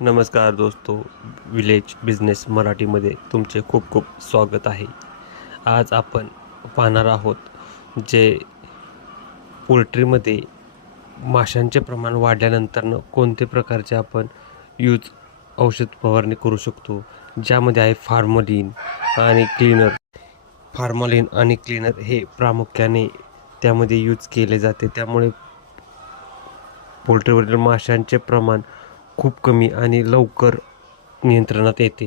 नमस्कार दोस्तो, village business मराठीमध्ये तुमचे खूप खूप स्वागत आहे. आज आपण पाहणार आहोत जे पोल्ट्रीमध्ये माशांचे प्रमाण वाढल्यानंतरनं कोणते प्रकारचे आपण औषध फवारणी करू शकतो, ज्यामध्ये आहे फॉर्मलिन आणि क्लीनर. फॉर्मलिन आणि क्लीनर हे प्रामुख्याने त्यामध्ये यूज केले जाते. त्यामुळे पोल्ट्रीवरील माशांचे प्रमाण खूप कमी आणि लवकर नियंत्रणात येते.